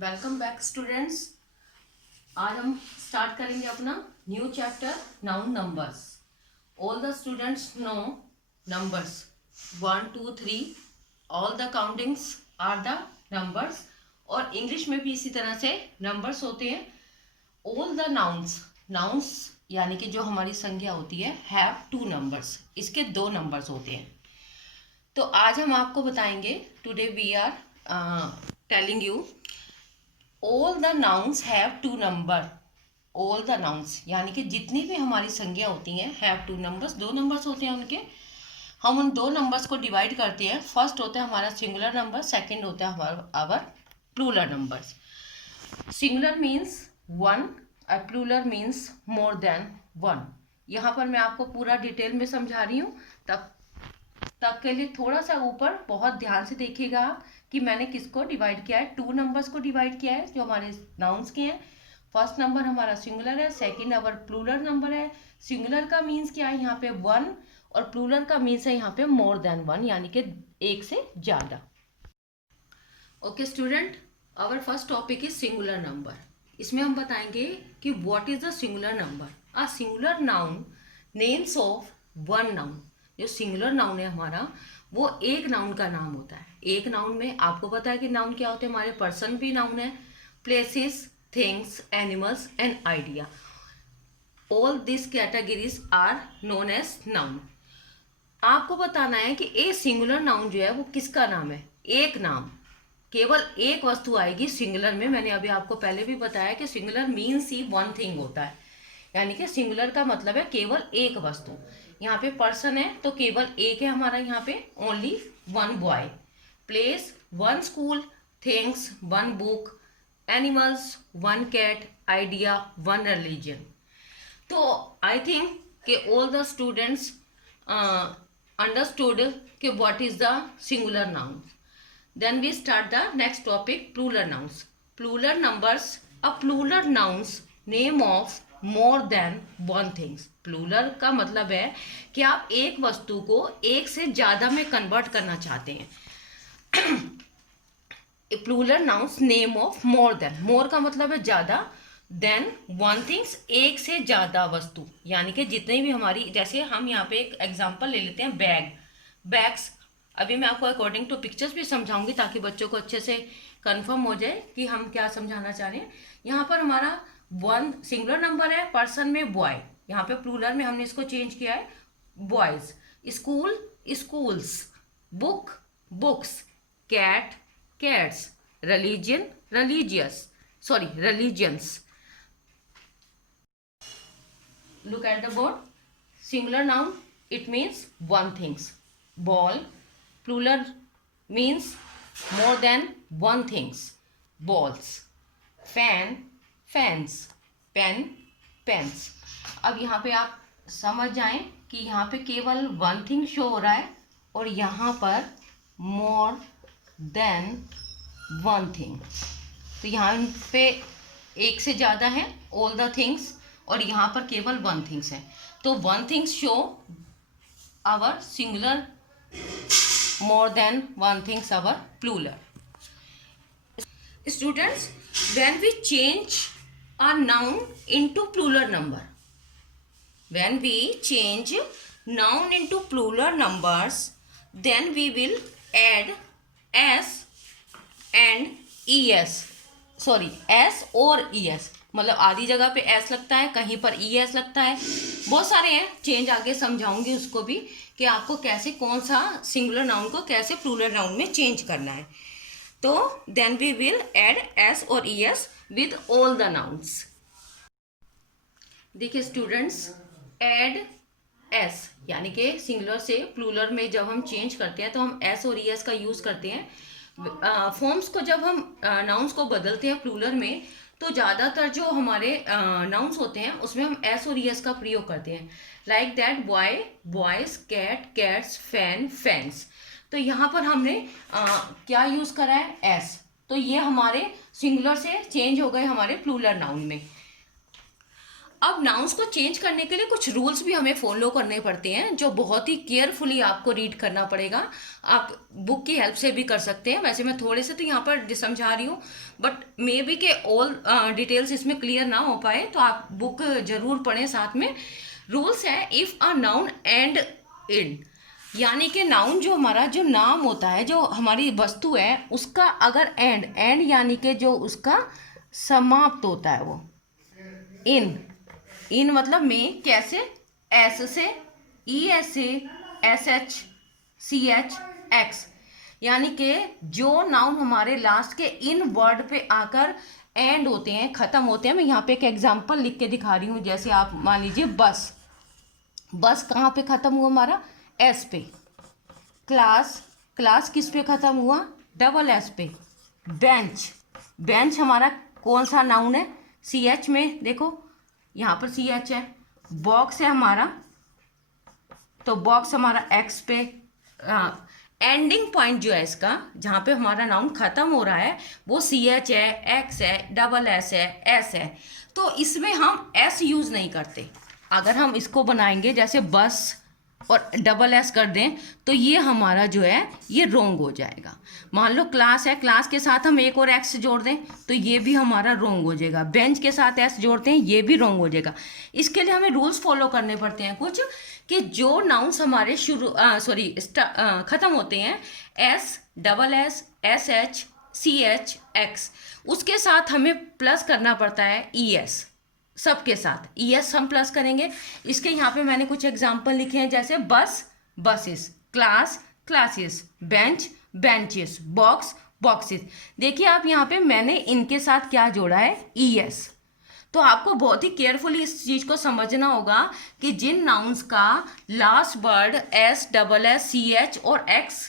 Welcome back students. आज हम start करेंगे अपना new chapter noun numbers. All the students know numbers 1 2 3, all the countings are the numbers. और English में भी इसी तरह से नंबर्स होते हैं। ऑल द नाउन्स, नाउन्स यानी कि जो हमारी संख्या होती है, हैव 2 नंबर्स, इसके 2 नंबर्स होते हैं। तो आज हम आपको बताएंगे, today we are telling you all the nouns have 2 number. All the nouns यानी कि जितनी भी हमारी संख्या होती हैं हैव 2 नंबर्स, 2 नंबर्स होते हैं उनके। हम उन 2 नंबर्स को डिवाइड करते हैं। फर्स्ट होता है हमारा सिंगुलर नंबर, सेकंड होता है हमारा our plural numbers. Singular means 1 और प्लूरल मीन्स मोर देन 1। यहाँ पर मैं आपको पूरा डिटेल में समझा रही हूँ, तब तक के लिए थोड़ा सा ऊपर बहुत ध्यान से देखिएगा आप कि मैंने किसको डिवाइड किया है। 2 नंबर्स को डिवाइड किया है जो हमारे नाउन्स के हैं। फर्स्ट नंबर हमारा सिंगुलर है, सेकंड अवर प्लूरल नंबर है। सिंगुलर का मीन्स क्या है यहाँ पे 1, और प्लूरल का मीन्स है यहाँ पे मोर देन 1 यानी कि एक से ज्यादा। Okay student, our first topic is singular number. इसमें हम बताएंगे कि what is the singular number. A singular noun names of one noun. जो सिंगुलर नाउन है हमारा, वो एक नाउन का नाम होता है। एक नाउन में आपको पता है कि नाउन क्या होते हैं हमारे। पर्सन भी नाउन है, places, things, animals and idea, all this categories are known as noun. आपको बताना है कि ए सिंगुलर नाउन जो है वो किसका नाम है। एक नाम, केवल एक वस्तु आएगी सिंगुलर में। मैंने अभी आपको पहले भी बताया कि singular means he one thing होता है, यानी कि सिंगुलर का मतलब है केवल एक वस्तु। यहाँ पे पर्सन है तो केवल एक है हमारा, यहाँ पे only one boy. Place one school, things one book, animals one cat, idea one religion. तो आई थिंक कि ऑल द स्टूडेंट्स अंडरस्टूड कि what is the singular noun. Then we start the next topic, plural nouns. Plural numbers, a plural nouns name of more than one things. Plural का मतलब है कि आप एक वस्तु को एक से ज्यादा में कन्वर्ट करना चाहते हैं। Plural nouns name of more than. More का मतलब है ज्यादा, देन वन थिंग्स एक से ज्यादा वस्तु, यानी कि जितनी भी हमारी, जैसे हम यहाँ पे एक एग्जांपल ले लेते हैं बैग, बैग्स। अभी मैं आपको अकॉर्डिंग टू पिक्चर्स भी समझाऊंगी ताकि बच्चों को अच्छे से कंफर्म हो जाए कि हम क्या समझाना चाह रहे हैं। यहाँ पर हमारा वन सिंगुलर नंबर है, पर्सन में बॉय, यहाँ पे प्लूरल में हमने इसको चेंज किया है boys. School schools, book books, cat cats, religion religious, sorry religions. Look at the board. Singular noun it means one things. Ball, plural means more than one things, balls. fan, fans. pen, pens. अब यहाँ पे आप समझ जाएं कि यहाँ पे केवल वन थिंग शो हो रहा है और यहाँ पर more than one thing। तो यहाँ पे एक से ज़्यादा है all the things, और यहाँ पर केवल वन थिंग्स है। तो one things show our singular, more than one things our plural. Students, when we change a noun into plural number, when we change noun into plural numbers, then we will add s and es, sorry s और es। मतलब आधी जगह पे S लगता है, कहीं पर E S लगता है, बहुत सारे हैं। चेंज आगे समझाऊंगी उसको भी कि आपको कैसे, कौन सा सिंगुलर नाउन को कैसे प्लूरल नाउन में चेंज करना है। तो then we will add S और E S with all the nouns. देखिए स्टूडेंट्स, ऐड एस यानी कि सिंगुलर से प्लूरल में जब हम चेंज करते हैं तो हम एस और ई एस का यूज करते हैं। फॉर्म्स को जब हम नाउन्स को बदलते हैं प्लूरल में, तो ज़्यादातर जो हमारे नाउन्स होते हैं उसमें हम एस और एस का प्रयोग करते हैं। Like that boy boys, cat cats, fan fans. तो यहाँ पर हमने क्या यूज़ करा है, एस। तो ये हमारे सिंगुलर से चेंज हो गए हमारे प्लूरल नाउन में। अब नाउन्स को चेंज करने के लिए कुछ रूल्स भी हमें फॉलो करने पड़ते हैं, जो बहुत ही केयरफुली आपको रीड करना पड़ेगा। आप बुक की हेल्प से भी कर सकते हैं। वैसे मैं थोड़े से तो यहाँ पर समझा रही हूँ, बट मे बी के ऑल डिटेल्स इसमें क्लियर ना हो पाए, तो आप बुक जरूर पढ़ें साथ में। रूल्स है, if a noun and in, यानी कि नाउन जो हमारा जो नाम होता है, जो हमारी वस्तु है, उसका अगर एंड यानी कि जो उसका समाप्त होता है वो इन मतलब में, कैसे? एस से, ई एस से, S H, C H, X, यानी कि जो नाउन हमारे लास्ट के इन वर्ड पे आकर एंड होते हैं, ख़त्म होते हैं। मैं यहाँ पे एक एग्जांपल लिख के दिखा रही हूँ। जैसे आप मान लीजिए बस कहाँ पे ख़त्म हुआ हमारा? एस पे। क्लास किस पे ख़त्म हुआ? डबल एस पे। बेंच हमारा कौन सा नाउन है? सी एच में, देखो यहाँ पर सी एच है। बॉक्स है हमारा, तो बॉक्स हमारा एक्स पे। एंडिंग पॉइंट जो है इसका, जहाँ पे हमारा नाउन ख़त्म हो रहा है, वो सी एच है, एक्स है, डबल एस है, एस है। तो इसमें हम एस यूज़ नहीं करते। अगर हम इसको बनाएंगे जैसे बस और डबल एस कर दें, तो ये हमारा जो है ये रोंग हो जाएगा। मान लो क्लास है, क्लास के साथ हम एक और एक्स जोड़ दें, तो ये भी हमारा रोंग हो जाएगा। बेंच के साथ एस जोड़ते हैं, ये भी रोंग हो जाएगा। इसके लिए हमें रूल्स फॉलो करने पड़ते हैं कुछ, कि जो नाउन्स हमारे ख़त्म होते हैं S, double S, S H, C H, X, उसके साथ हमें प्लस करना पड़ता है ई एस। सबके साथ ई एस हम प्लस करेंगे। इसके यहाँ पे मैंने कुछ एग्जाम्पल लिखे हैं, जैसे बसेस, क्लासेस, बेंचेस, बॉक्सेस। देखिए आप यहाँ पे मैंने इनके साथ क्या जोड़ा है? E S. तो आपको बहुत ही केयरफुली इस चीज़ को समझना होगा कि जिन नाउन्स का last word S, double S, C H और एक्स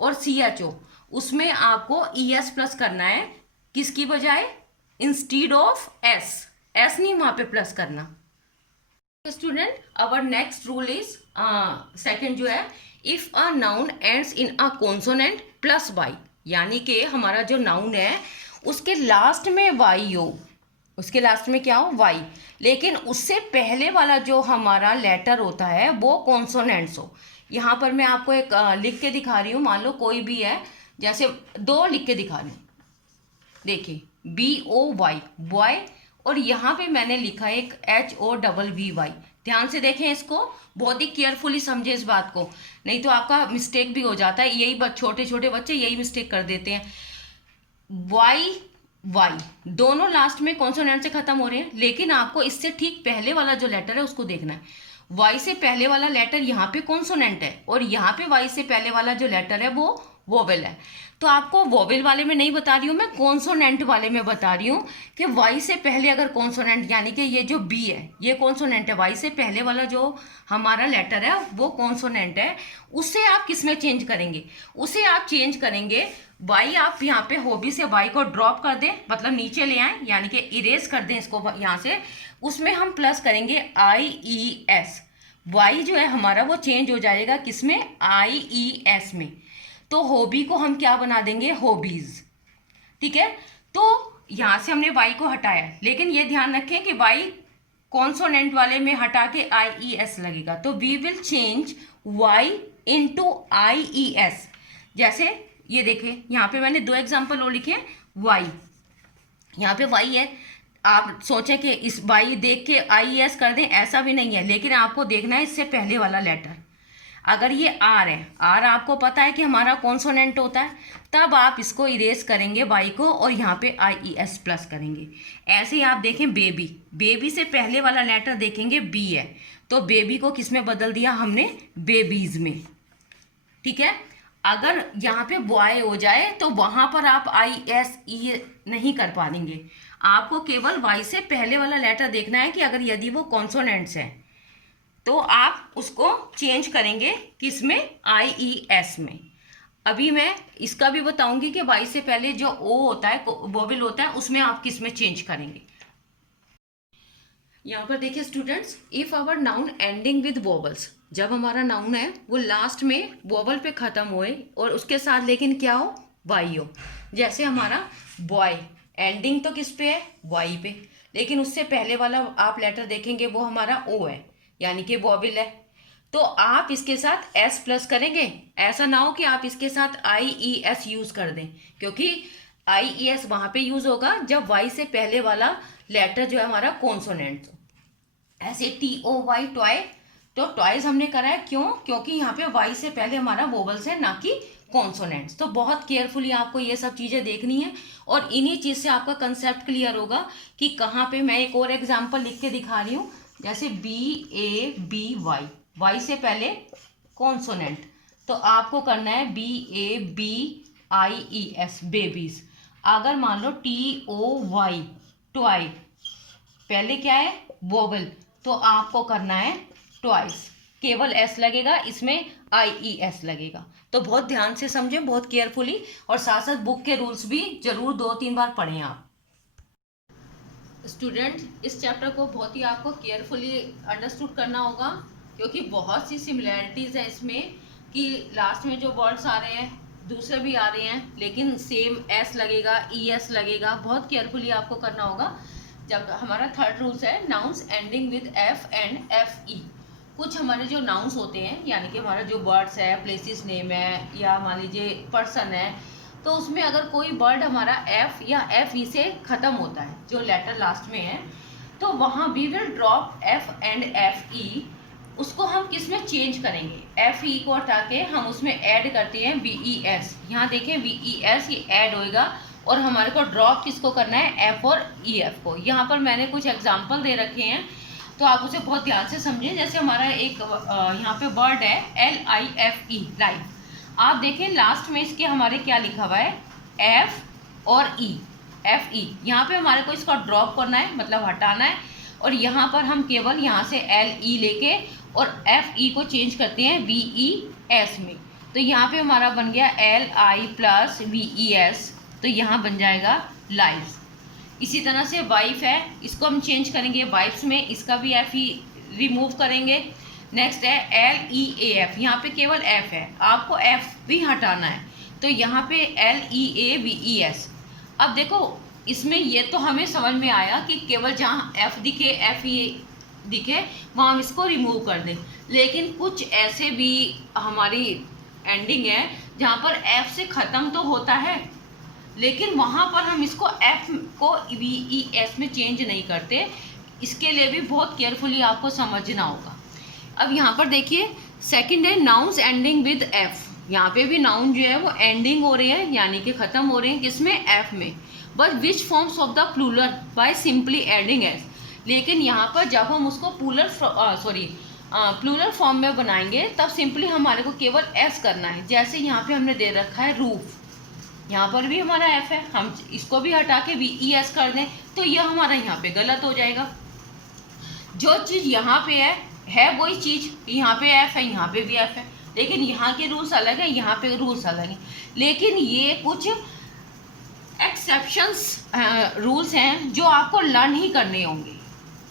और सी एच ओ, उसमें आपको ई एस प्लस करना है। किसकी बजाय? इंस्टीड ऑफ एस नहीं वहाँ पे प्लस करना। Student, our next rule is second जो है, if a noun ends in a consonant plus Y, यानी कि हमारा जो नाउन है उसके लास्ट में वाई हो, उसके लास्ट में क्या हो? वाई, लेकिन उससे पहले वाला जो हमारा लेटर होता है वो कॉन्सोनेंट्स हो। यहाँ पर मैं आपको एक लिख के दिखा रही हूँ। मान लो कोई भी है, जैसे दो लिख के दिखा रही हूँ। देखिए BOY बॉय, और यहाँ पे मैंने लिखा है एक HOVVY। ध्यान से देखें इसको, बहुत ही केयरफुली समझे इस बात को, नहीं तो आपका मिस्टेक भी हो जाता है। यही छोटे छोटे बच्चे यही मिस्टेक कर देते हैं। वाई दोनों लास्ट में कॉन्सोनेंट से खत्म हो रहे हैं, लेकिन आपको इससे ठीक पहले वाला जो लेटर है उसको देखना है। वाई से पहले वाला लेटर यहाँ पे कॉन्सोनेंट है, और यहाँ पे वाई से पहले वाला जो लेटर है वो वोवेल है। तो आपको वोवेल वाले में नहीं बता रही हूँ मैं, कॉन्सोनेंट वाले में बता रही हूँ कि वाई से पहले अगर कॉन्सोनेंट, यानी कि ये जो बी है ये कॉन्सोनेंट है, वाई से पहले वाला जो हमारा लेटर है वो कॉन्सोनेंट है, उसे आप किस में चेंज करेंगे? उसे आप चेंज करेंगे वाई, आप यहाँ पे हॉबी से वाई को ड्रॉप कर दें, मतलब नीचे ले आए, यानी कि इरेज कर दें इसको यहाँ से। उसमें हम प्लस करेंगे IES। वाई जो है हमारा वो चेंज हो जाएगा किसमें? IES में। तो हॉबी को हम क्या बना देंगे? हॉबीज। ठीक है, तो यहाँ से हमने वाई को हटाया, लेकिन ये ध्यान रखें कि वाई कॉन्सोनेंट वाले में हटा के IES लगेगा, तो we will change Y into IES। जैसे ये देखें, यहाँ पे मैंने दो एग्जाम्पल और लिखे हैं। वाई, यहाँ पे वाई है, आप सोचें कि इस वाई देख के IES कर दें, ऐसा भी नहीं है, लेकिन आपको देखना है इससे पहले वाला लेटर। अगर ये आर है, आर आपको पता है कि हमारा कॉन्सोनेंट होता है, तब आप इसको इरेज करेंगे वाई को, और यहाँ पे IES प्लस करेंगे। ऐसे ही आप देखें बेबी से पहले वाला लेटर देखेंगे बी है, तो बेबी को किस में बदल दिया हमने? बेबीज में। ठीक है, अगर यहाँ पे बॉय हो जाए तो वहाँ पर आप ISE नहीं कर पाएंगे। आपको केवल वाई से पहले वाला लेटर देखना है कि अगर यदि वो कॉन्सोनेंट्स हैं तो आप उसको चेंज करेंगे किस में? IES में। अभी मैं इसका भी बताऊंगी कि वाई से पहले जो O होता है, वोवेल होता है, उसमें आप किस में चेंज करेंगे। यहाँ पर देखिए students, if our noun ending with vowels, जब हमारा नाउन है वो लास्ट में वोवल पे खत्म होए और उसके साथ लेकिन क्या हो? वाई हो। जैसे हमारा बॉय, एंडिंग तो किस पे है? वाई पे, लेकिन उससे पहले वाला आप लेटर देखेंगे वो हमारा ओ है, यानी कि वॉवेल है। तो आप इसके साथ एस प्लस करेंगे, ऐसा ना हो कि आप इसके साथ आई ई एस यूज कर दें, क्योंकि आई ई एस वहां पे यूज होगा जब वाई से पहले वाला लेटर जो है हमारा कॉन्सोनेंट हो। ऐसे टी ओ वाई टॉय, तो टॉयज हमने करा है क्यों, क्योंकि यहाँ पे वाई से पहले हमारा वोवल्स है ना कि कॉन्सोनेंट्स। तो बहुत केयरफुली आपको ये सब चीज़ें देखनी है और इन्हीं चीज़ से आपका कंसेप्ट क्लियर होगा कि कहाँ पे। मैं एक और एग्जांपल लिख के दिखा रही हूँ, जैसे B A B Y, Y से पहले कॉन्सोनेंट, तो आपको करना है B A B I E S, babies. अगर मान लो टी ओ वाई ट्वाई, पहले क्या है वोवल, तो आपको करना है ट्वाइस, केवल एस लगेगा, इसमें आई ई एस लगेगा। तो बहुत ध्यान से समझें, बहुत केयरफुली, और साथ साथ बुक के रूल्स भी जरूर 2-3 बार पढ़ें आप। स्टूडेंट इस चैप्टर को बहुत ही आपको केयरफुली अंडरस्टूड करना होगा, क्योंकि बहुत सी सिमिलैरिटीज़ हैं इसमें कि लास्ट में जो वर्ड्स आ रहे हैं दूसरे भी आ रहे हैं, लेकिन सेम एस लगेगा, ई एस लगेगा। बहुत केयरफुली आपको करना होगा। जब हमारा थर्ड रूल्स है nouns ending with F and F ई। कुछ हमारे जो नाउन्स होते हैं, यानी कि हमारा जो बर्ड्स है, प्लेसेस नेम है, या मान लीजिए पर्सन है, तो उसमें अगर कोई वर्ड हमारा एफ या एफ ई से ख़त्म होता है, जो लेटर लास्ट में है, तो वहाँ we will drop F and F E. उसको हम किस में चेंज करेंगे, एफ ई को हटा के हम उसमें ऐड करते हैं वी ई एस। यहाँ देखें वी ई एस ये ऐड होएगा, और हमारे को ड्रॉप किसको करना है, एफ और ई एफ को। यहाँ पर मैंने कुछ एग्जाम्पल दे रखे हैं, तो आप उसे बहुत ध्यान से समझें। जैसे हमारा एक यहाँ पे वर्ड है LIFE, लाइफ। आप देखें लास्ट में इसके हमारे क्या लिखा हुआ है, एफ और ई, एफ ई। यहाँ पे हमारे को इसका ड्रॉप करना है, मतलब हटाना है, और यहाँ पर हम केवल यहाँ से LE लेके और FE को चेंज करते हैं VES में। तो यहाँ पे हमारा बन गया LI प्लस VES, तो यहाँ बन जाएगा लाइफ। इसी तरह से वाइफ है, इसको हम चेंज करेंगे वाइफ्स में, इसका भी एफ ही रिमूव करेंगे। नेक्स्ट है LEAF, यहाँ पे केवल एफ है, आपको एफ भी हटाना है, तो यहाँ पे LEAVES। अब देखो इसमें ये तो हमें समझ में आया कि केवल जहाँ एफ दिखे, एफ ई दिखे, वहाँ हम इसको रिमूव कर दें। लेकिन कुछ ऐसे भी हमारी एंडिंग है जहाँ पर एफ से ख़त्म तो होता है, लेकिन वहाँ पर हम इसको एफ को VES में चेंज नहीं करते। इसके लिए भी बहुत केयरफुली आपको समझना होगा। अब यहाँ पर देखिए सेकंड है नाउन्स एंडिंग विद एफ। यहाँ पे भी नाउन जो है वो एंडिंग हो रहे हैं, यानी कि ख़त्म हो रहे हैं किसमें, एफ में। But which forms of the plural by simply adding S. लेकिन यहाँ पर जब हम उसको प्लूरल फॉर्म में बनाएंगे तब सिंपली हमारे को केवल एस करना है। जैसे यहाँ पे हमने दे रखा है रूफ, यहाँ पर भी हमारा एफ है, हम इसको भी हटा के VES कर दें तो यह हमारा यहाँ पे गलत हो जाएगा। जो चीज़ यहाँ पे है वही चीज़, यहाँ पे एफ है, यहाँ पे भी एफ है, लेकिन यहाँ के रूल्स अलग है, यहाँ पे रूल्स अलग हैं। लेकिन ये कुछ एक्सेप्शंस रूल्स हैं जो आपको लर्न ही करने होंगे।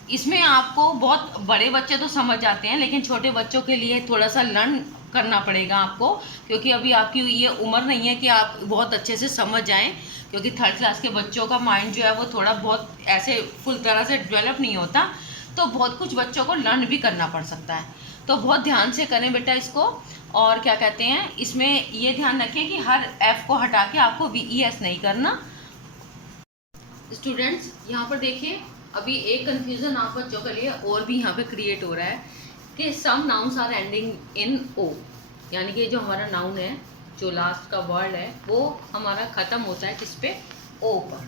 इसमें आपको बहुत बड़े बच्चे तो समझ जाते हैं, लेकिन छोटे बच्चों के लिए थोड़ा सा लर्न करना पड़ेगा आपको, क्योंकि अभी आपकी ये उम्र नहीं है कि आप बहुत अच्छे से समझ जाएं, क्योंकि थर्ड क्लास के बच्चों का माइंड जो है वो थोड़ा बहुत ऐसे फुल तरह से डेवलप नहीं होता, तो बहुत कुछ बच्चों को लर्न भी करना पड़ सकता है। तो बहुत ध्यान से करें बेटा इसको। और क्या कहते हैं, इसमें ये ध्यान रखें कि हर एफ को हटा के आपको VES नहीं करना। स्टूडेंट्स यहाँ पर देखिए अभी एक कन्फ्यूज़न आप बच्चों के लिए और भी यहाँ पे क्रिएट हो रहा है कि some nouns are ending in O, यानी कि जो हमारा नाउन है, जो लास्ट का वर्ड है, वो हमारा ख़त्म होता है किस पे, ओ पर।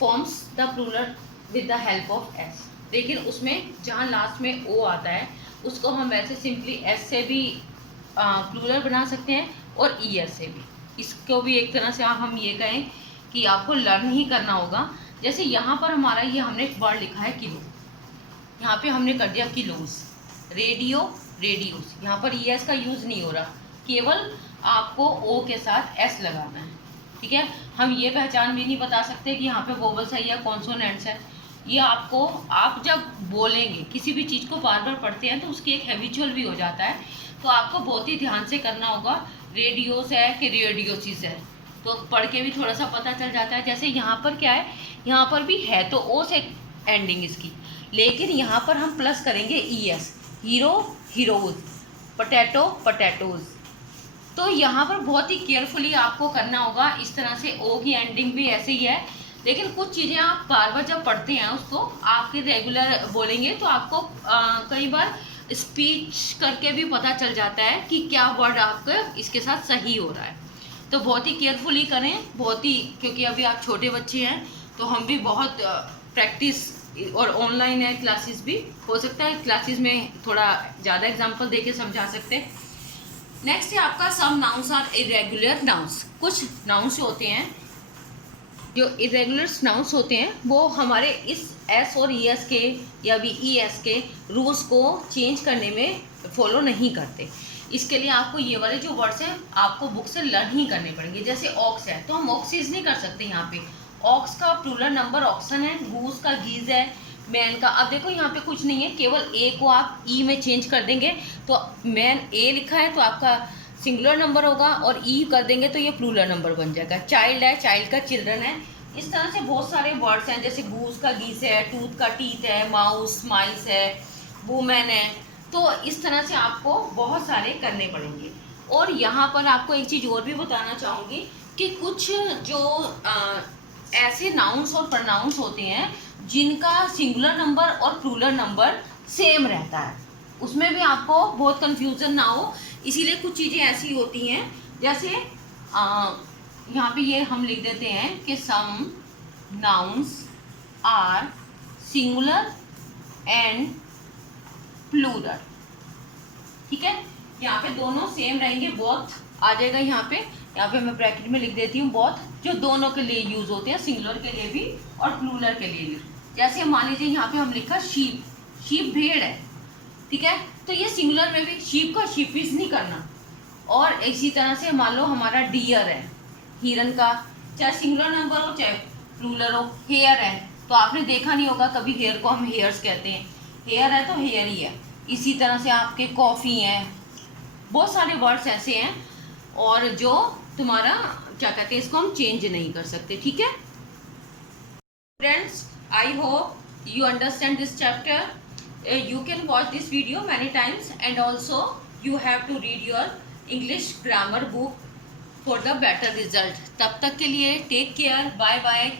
Forms the plural with the help of S. लेकिन उसमें जहाँ लास्ट में ओ आता है उसको हम वैसे सिंपली एस से भी प्लूरल बना सकते हैं और ES से भी। इसको भी एक तरह से हम ये कहें कि आपको लर्न ही करना होगा। जैसे यहाँ पर हमारा ये हमने एक वर्ड लिखा है किलो, यहाँ पे हमने कर दिया किलोस। रेडियो, रेडियोस, यहाँ पर ES का यूज़ नहीं हो रहा, केवल आपको O के साथ S लगाना है, ठीक है। हम ये पहचान भी नहीं बता सकते कि यहाँ पे वोवल्स है या कॉन्सोनेंट्स है। ये आपको, आप जब बोलेंगे किसी भी चीज़ को बार बार पढ़ते हैं तो उसकी एक हैबिचुअल भी हो जाता है, तो आपको बहुत ही ध्यान से करना होगा। रेडियोस है कि रेडियोसिस है, तो पढ़ के भी थोड़ा सा पता चल जाता है। जैसे यहाँ पर क्या है, यहाँ पर भी है तो ओ से एंडिंग इसकी, लेकिन यहाँ पर हम प्लस करेंगे ES, hero heroes, potato potatoes. तो यहाँ पर बहुत ही केयरफुली आपको करना होगा। इस तरह से ओ की एंडिंग भी ऐसे ही है, लेकिन कुछ चीज़ें आप बार बार जब पढ़ते हैं उसको आपके रेगुलर बोलेंगे तो आपको कई बार स्पीच करके भी पता चल जाता है कि क्या वर्ड आपका इसके साथ सही हो रहा है। तो बहुत ही केयरफुली करें, बहुत ही, क्योंकि अभी आप छोटे बच्चे हैं तो हम भी बहुत प्रैक्टिस, और ऑनलाइन है क्लासेस भी, हो सकता है क्लासेस में थोड़ा ज़्यादा एग्जांपल देके समझा सकते हैं। नेक्स्ट है आपका some nouns are irregular nouns. कुछ नाउन्स होते हैं जो इरेगुलर नाउन्स होते हैं, वो हमारे इस एस और ES के या ES के रूल्स को चेंज करने में फॉलो नहीं करते। इसके लिए आपको ये वाले जो वर्ड्स हैं आपको बुक से लर्न ही करने पड़ेंगे। जैसे ऑक्स है तो हम ऑक्सीज नहीं कर सकते यहाँ पे, ऑक्स का प्लूरल नंबर ऑक्सन है, गूस का गीज है, मैन का, अब देखो यहाँ पे कुछ नहीं है, केवल ए को आप ई में चेंज कर देंगे तो मैन ए लिखा है तो आपका सिंगुलर नंबर होगा, और ई कर देंगे तो ये प्लूरल नंबर बन जाएगा। चाइल्ड है, चाइल्ड का चिल्ड्रन है। इस तरह से बहुत सारे वर्ड्स हैं, जैसे गूस का गीस है, टूथ का टीथ है, माउस माइस है, वुमेन है। तो इस तरह से आपको बहुत सारे करने पड़ेंगे। और यहाँ पर आपको एक चीज़ और भी बताना चाहूँगी कि कुछ जो ऐसे नाउन्स और प्रोनाउंस होते हैं जिनका सिंगुलर नंबर और प्लूरल नंबर सेम रहता है, उसमें भी आपको बहुत कंफ्यूजन ना हो। इसीलिए कुछ चीज़ें ऐसी होती हैं, जैसे यहाँ पे ये हम लिख देते हैं कि some nouns are singular and plural, ठीक है। यहाँ पे दोनों सेम रहेंगे, बोथ आ जाएगा यहाँ पे मैं ब्रैकेट में लिख देती हूँ बोथ, जो दोनों के लिए यूज होते हैं, सिंगुलर के लिए भी और प्लूरल के लिए भी। जैसे मान लीजिए यहाँ पे हम लिखा शीप, शीप भेड़ है, ठीक है, तो ये सिंगुलर में भी शीप का शीपिस नहीं करना। और इसी तरह से मान लो हमारा डियर है, हिरन का, चाहे सिंगुलर नंबर हो चाहे प्लूरल हो। हेयर है तो आपने देखा नहीं होगा कभी, हेयर को हम हेयर्स कहते हैं, हेयर है तो हेयर ही है। इसी तरह से आपके कॉफ़ी हैं, बहुत सारे वर्ड्स ऐसे हैं और जो तुम्हारा क्या कहते हैं, इसको हम चेंज नहीं कर सकते, ठीक है। Friends, I hope you understand this chapter. You can watch this video many times, and also you have to read your English grammar book for the better result. तब तक के लिए टेक केयर, बाय बाय।